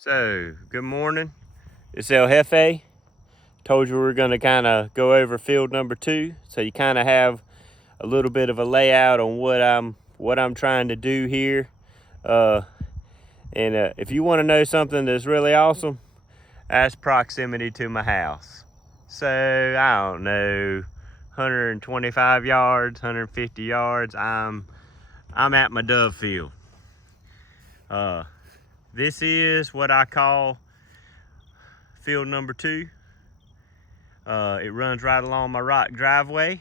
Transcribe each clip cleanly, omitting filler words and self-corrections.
So, good morning. It's El Jefe. Told you we were going to kind of go over field number 2, so you kind of have a little bit of a layout on what I'm trying to do here. If you want to know something that's really awesome, that's proximity to my house. So, I don't know, 125 yards, 150 yards. I'm at my dove field. This is what I call field number 2. It runs right along my rock driveway,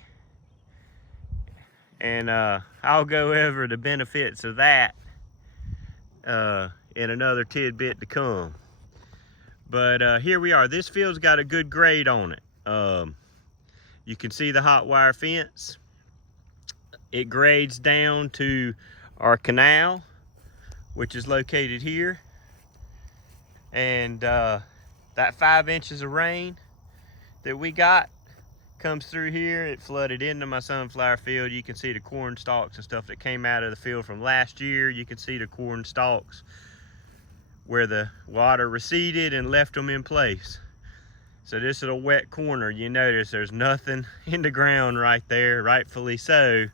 and I'll go over the benefits of that in another tidbit to come. But here we are. This field's got a good grade on it. You can see the hot wire fence. It grades down to our canal, which is located here, and that 5 inches of rain that we got comes through here. It flooded into my sunflower field. You can see the corn stalks and stuff that came out of the field from last year. You can see the corn stalks where the water receded and left them in place. So this is a wet corner. You notice there's nothing in the ground right there, rightfully so.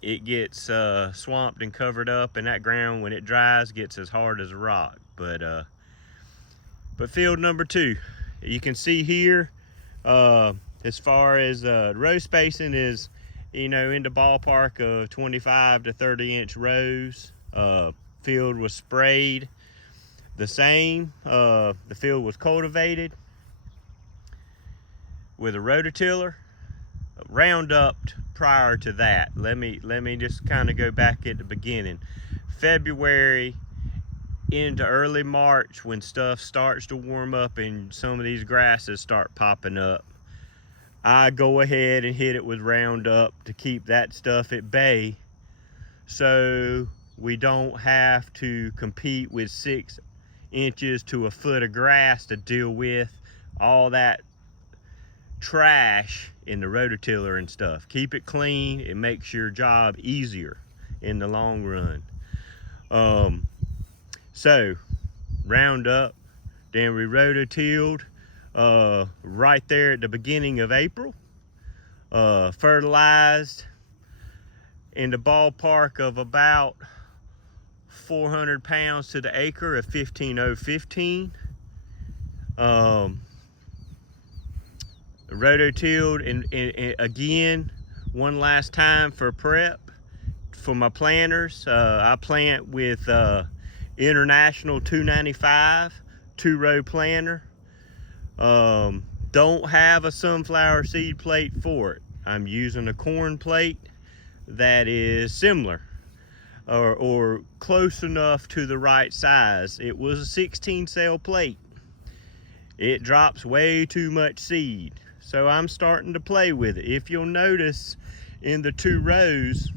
It gets swamped and covered up, and that ground, when it dries, gets as hard as a rock. But field number 2, you can see here, as far as row spacing is, in the ballpark of 25 to 30 inch rows. Field was sprayed the same. The field was cultivated with a rototiller, Roundup prior to that. Let me just kind of go back at the beginning. February into early March, when stuff starts to warm up and some of these grasses start popping up, I go ahead and hit it with Roundup to keep that stuff at bay, so we don't have to compete with 6 inches to a foot of grass to deal with all that trash in the rototiller and stuff. Keep it clean. It makes your job easier in the long run. So Roundup, then we rototilled right there at the beginning of April. Fertilized in the ballpark of about 400 pounds to the acre of 15015. Rototilled and again one last time for prep for my planters. I plant with International 295 2-row planter. Don't have a sunflower seed plate for it. I'm using a corn plate that is similar or close enough to the right size. It was a 16 cell plate. It drops way too much seed, so I'm starting to play with it. If you'll notice in the 2 rows,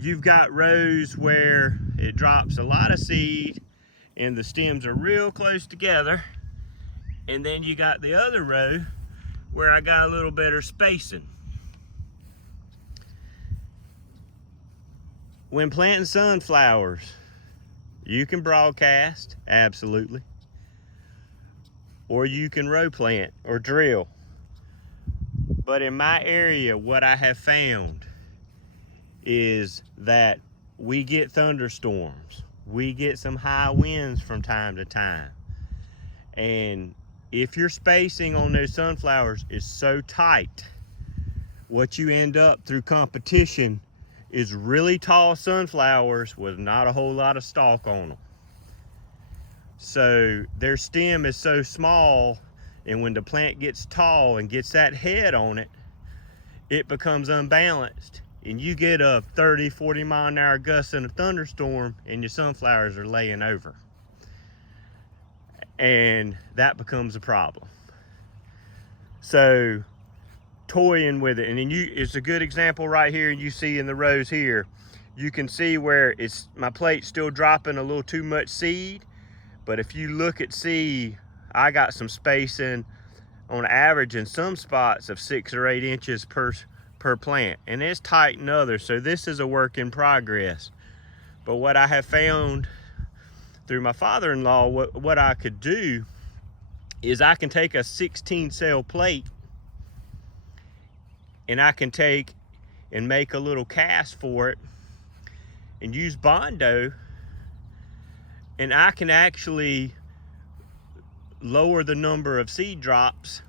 you've got rows where it drops a lot of seed and the stems are real close together, and then you got the other row where I got a little better spacing. When planting sunflowers, you can broadcast, absolutely, or you can row plant or drill. But in my area, what I have found is that we get thunderstorms. We get some high winds from time to time. And if your spacing on those sunflowers is so tight, what you end up through competition is really tall sunflowers with not a whole lot of stalk on them. So their stem is so small, and when the plant gets tall and gets that head on it, it becomes unbalanced, and you get a 30-40 mile an hour gust in a thunderstorm and your sunflowers are laying over, and that becomes a problem. So toying with it, and then it's a good example right here. You see in the rows here, you can see where my plate's still dropping a little too much seed, but if you look at seed, I got some spacing on average in some spots of 6 or 8 inches per plant, and it's tight in others. So this is a work in progress. But what I have found through my father-in-law, what I could do is I can take a 16 cell plate and I can take and make a little cast for it and use Bondo, and I can actually lower the number of seed drops.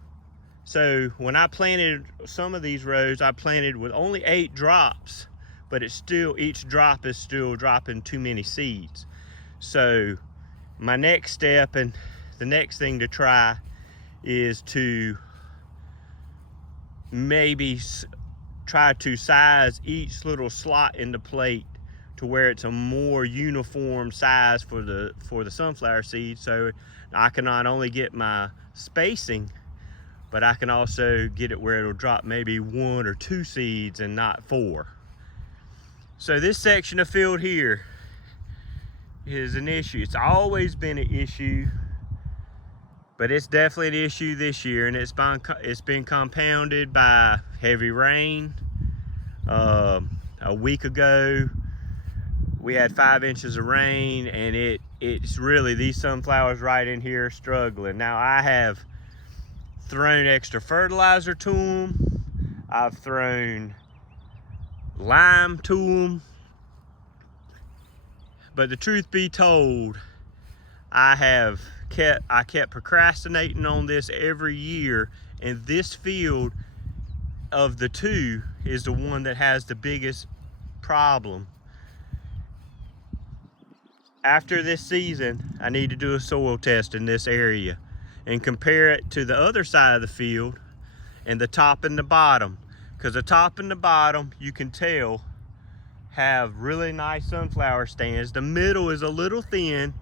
So when I planted some of these rows, I planted with only 8 drops, but it's still, each drop is still dropping too many seeds. So my next step and the next thing to try is to maybe try to size each little slot in the plate to where it's a more uniform size for the sunflower seed, so I can not only get my spacing, but I can also get it where it'll drop maybe 1 or 2 seeds and not 4. So this section of field here is an issue. It's always been an issue, but it's definitely an issue this year, and it's been compounded by heavy rain. A week ago, we had 5 inches of rain, and it's really, these sunflowers right in here are struggling. Now I have thrown extra fertilizer to them. I've thrown lime to them. But the truth be told, I kept procrastinating on this every year, and this field of the 2 is the one that has the biggest problem. After this season, I need to do a soil test in this area and compare it to the other side of the field and the top and the bottom, because the top and the bottom, you can tell, have really nice sunflower stands. The middle is a little thin,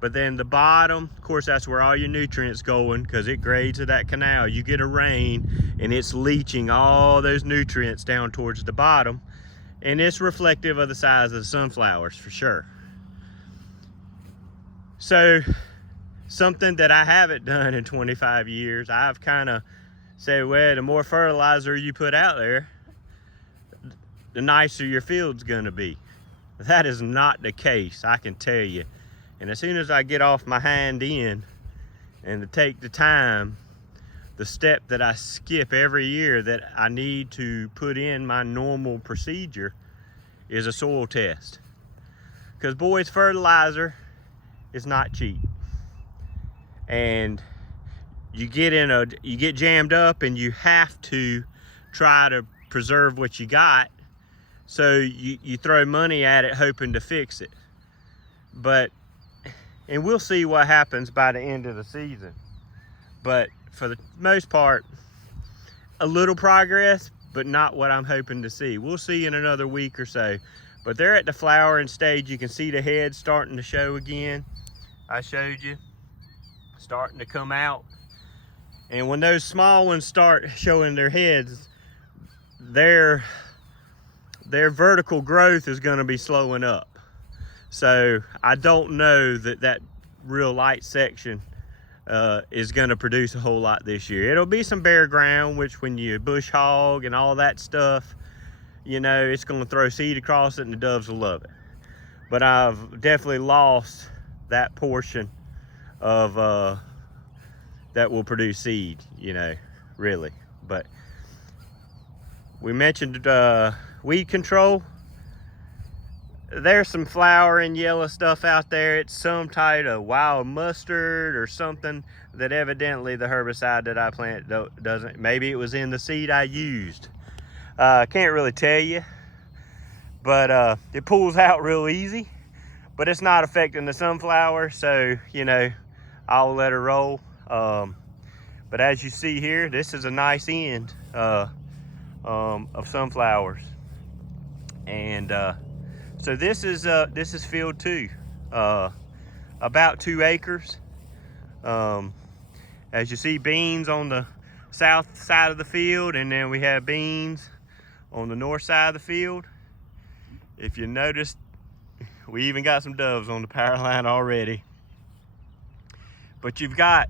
but then the bottom, of course, that's where all your nutrients going, because it grades to that canal. You get a rain and it's leaching all those nutrients down towards the bottom, and it's reflective of the size of the sunflowers for sure. So something that I haven't done in 25 years, I've kind of said, well, the more fertilizer you put out there, the nicer your field's gonna be. That is not the case, I can tell you. And as soon as I get off my hind end and to take the time, the step that I skip every year that I need to put in my normal procedure is a soil test. Because boys, fertilizer is not cheap. And you get jammed up and you have to try to preserve what you got. So you throw money at it hoping to fix it. And we'll see what happens by the end of the season. But for the most part, a little progress, but not what I'm hoping to see. We'll see in another week or so. But they're at the flowering stage. You can see the heads starting to show again. I showed you, starting to come out. And when those small ones start showing their heads, their vertical growth is going to be slowing up. So I don't know that real light section is going to produce a whole lot this year. It'll be some bare ground, which when you bush hog and all that stuff, you know, it's going to throw seed across it and the doves will love it. But I've definitely lost that portion of that will produce seed, you know, really. But we mentioned weed control. There's some flowering yellow stuff out there. It's some type of wild mustard or something that evidently the herbicide that I planted doesn't. Maybe it was in the seed I used. Can't really tell you, but it pulls out real easy, but it's not affecting the sunflower, so you know, I'll let her roll. But as you see here, this is a nice end of sunflowers, and so this is field 2, about 2 acres. As you see, beans on the south side of the field, and then we have beans on the north side of the field. If you noticed, we even got some doves on the power line already. But you've got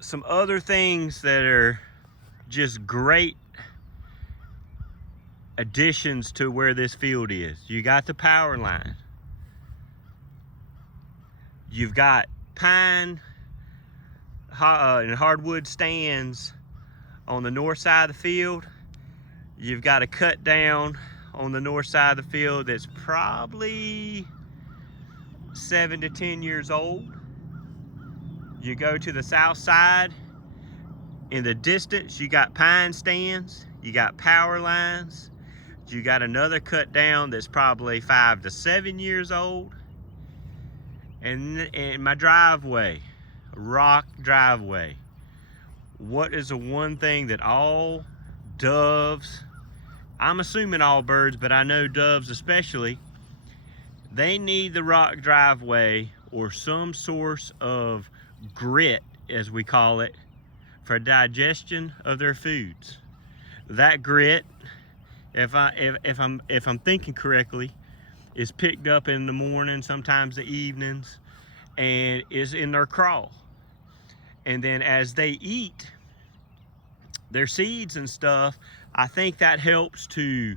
some other things that are just great additions to where this field is. You got the power line. You've got pine and hardwood stands on the north side of the field. You've got a cut down on the north side of the field that's probably 7 to 10 years old. You go to the south side, in the distance you got pine stands, you got power lines, you got another cut down that's probably 5 to 7 years old, and my driveway, rock driveway. What is the one thing that all doves, I'm assuming all birds, but I know doves especially, they need the rock driveway or some source of grit, as we call it, for digestion of their foods. That grit, if I'm thinking correctly, is picked up in the morning, sometimes the evenings, and is in their craw. And then as they eat their seeds and stuff, I think that helps to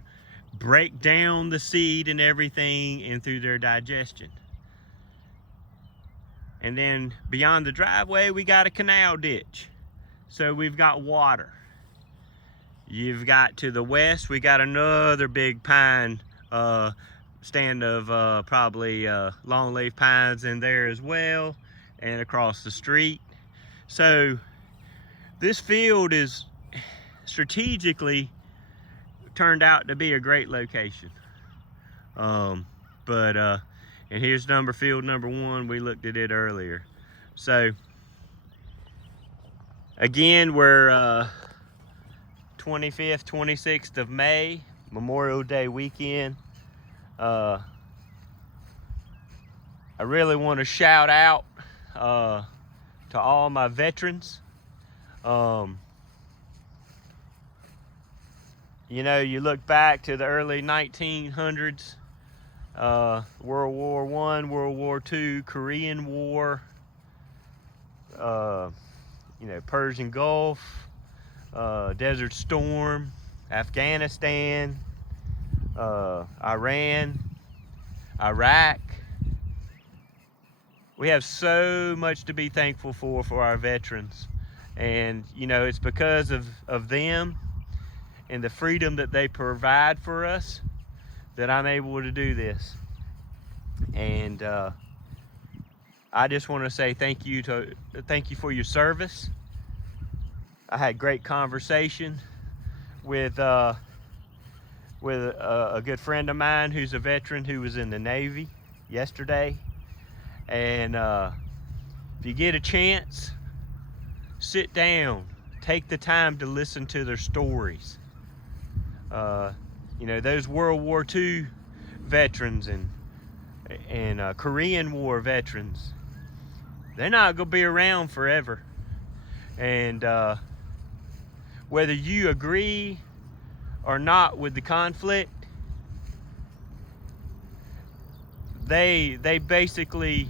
break down the seed and everything and through their digestion. And then beyond the driveway, we got a canal ditch. So we've got water. You've got to the west, we got another big pine stand of probably longleaf pines in there as well, and across the street. So this field is strategically turned out to be a great location. And here's field number 1. We looked at it earlier. So again, we're 25th, 26th of May, Memorial Day weekend. I really want to shout out to all my veterans. You know, you look back to the early 1900s, World War I, World War II, Korean War, you know, Persian Gulf, Desert Storm, Afghanistan, Iran, Iraq. We have so much to be thankful for our veterans. And, you know, it's because of them and the freedom that they provide for us that I'm able to do this. And I just want to say thank you for your service. I had great conversation with a good friend of mine who's a veteran who was in the Navy yesterday. And if you get a chance, sit down, take the time to listen to their stories. You know, those World War II veterans and Korean War veterans, they're not gonna be around forever. And whether you agree or not with the conflict, they basically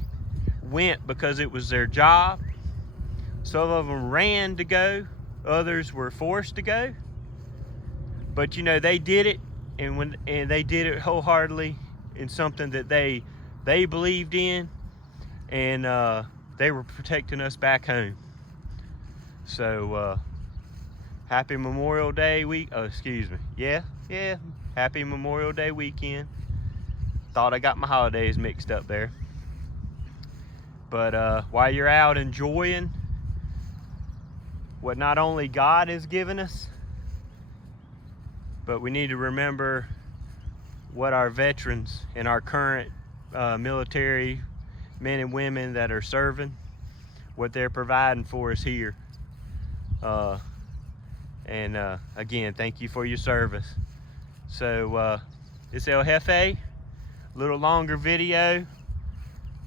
went because it was their job. Some of them ran to go, others were forced to go. But you know, they did it, and they did it wholeheartedly in something that they believed in, and they were protecting us back home. So happy Memorial Day week. Oh, excuse me. Yeah. Happy Memorial Day weekend. Thought I got my holidays mixed up there. But while you're out enjoying what not only God has given us, but we need to remember what our veterans and our current military men and women that are serving, what they're providing for us here. Again, thank you for your service. So it's El Jefe, a little longer video,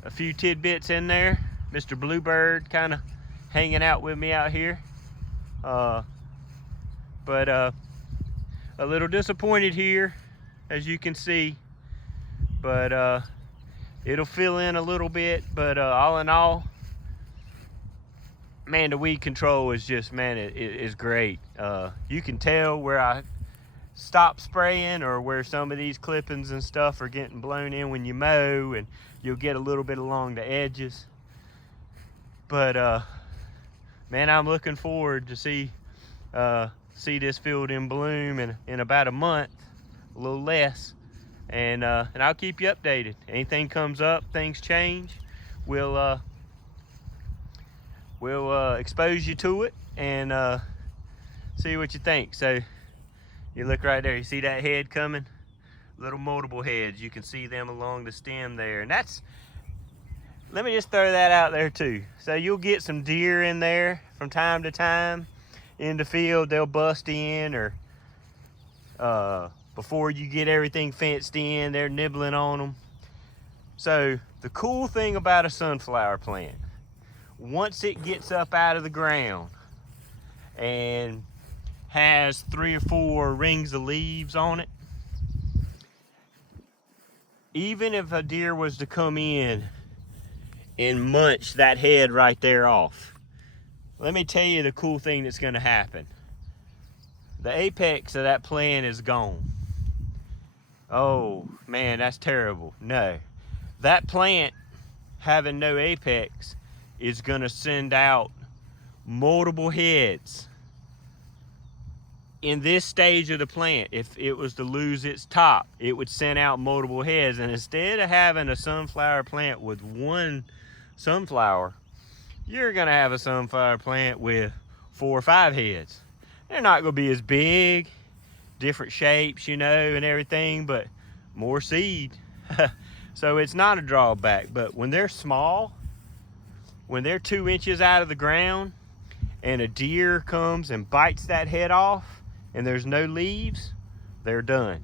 a few tidbits in there. Mr. Bluebird kind of hanging out with me out here. But a little disappointed here, as you can see, but it'll fill in a little bit. But all in all, man, the weed control is just, man, it is great. You can tell where I stop spraying, or where some of these clippings and stuff are getting blown in when you mow, and you'll get a little bit along the edges. But man, I'm looking forward to see this field in bloom in about a month, a little less, and I'll keep you updated. Anything comes up, things change, we'll expose you to it and see what you think. So you look right there, you see that head coming? Little multiple heads, you can see them along the stem there. And that's, let me just throw that out there too. So you'll get some deer in there from time to time in the field. They'll bust in, or before you get everything fenced in, they're nibbling on them. So the cool thing about a sunflower plant, once it gets up out of the ground and has 3 or 4 rings of leaves on it, even if a deer was to come in and munch that head right there off, let me tell you the cool thing that's going to happen. The apex of that plant is gone. Oh man, that's terrible. No, that plant having no apex is going to send out multiple heads. In this stage of the plant, if it was to lose its top, it would send out multiple heads. And instead of having a sunflower plant with one sunflower, you're gonna have a sunflower plant with 4 or 5 heads. They're not gonna be as big, different shapes, you know, and everything, but more seed. So it's not a drawback. But when they're small, when they're 2 inches out of the ground and a deer comes and bites that head off, and there's no leaves, they're done.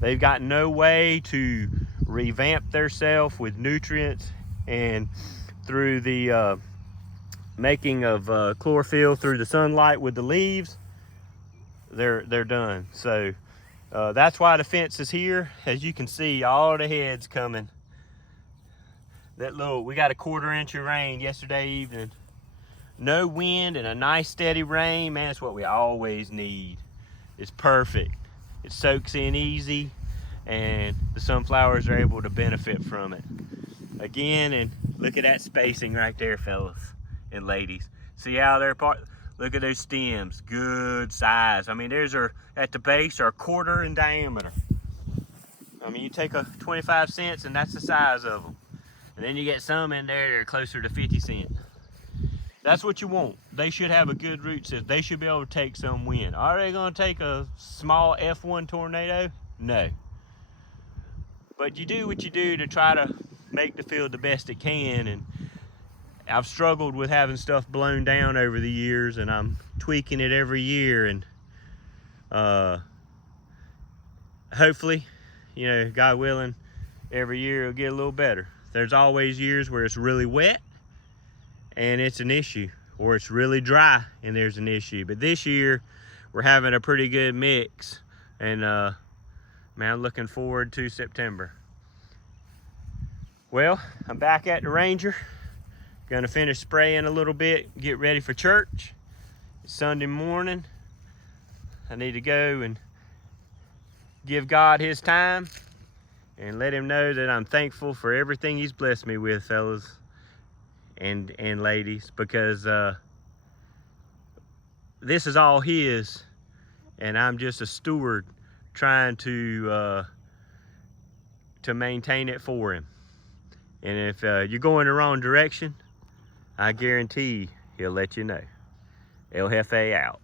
They've got no way to revamp themselves with nutrients and through the making of chlorophyll through the sunlight with the leaves. They're done. So that's why the fence is here. As you can see, all the heads coming. That little, we got a 1/4 inch of rain yesterday evening. No wind and a nice steady rain, man, it's what we always need. It's perfect. It soaks in easy, and the sunflowers are able to benefit from it. Again, and look at that spacing right there, fellas and ladies. See how they're apart? Look at those stems, good size. I mean, theirs are at the base are 1/4 in diameter. I mean, you take a 25 cents and that's the size of them. And then you get some in there that are closer to 50 cents. That's what you want. They should have a good root system. They should be able to take some wind. Are they gonna take a small F1 tornado? No. But you do what you do to try to make the field the best it can. And I've struggled with having stuff blown down over the years, and I'm tweaking it every year. And hopefully, you know, God willing, every year it'll get a little better. There's always years where it's really wet and it's an issue, or it's really dry and there's an issue. But this year we're having a pretty good mix, and man, I'm looking forward to September. Well, I'm back at the Ranger. Gonna finish spraying a little bit, get ready for church. It's Sunday morning. I need to go and give God his time and let him know that I'm thankful for everything he's blessed me with, fellas and ladies, because this is all his, and I'm just a steward trying to maintain it for him. And if you're going the wrong direction, I guarantee he'll let you know. El Jefe out.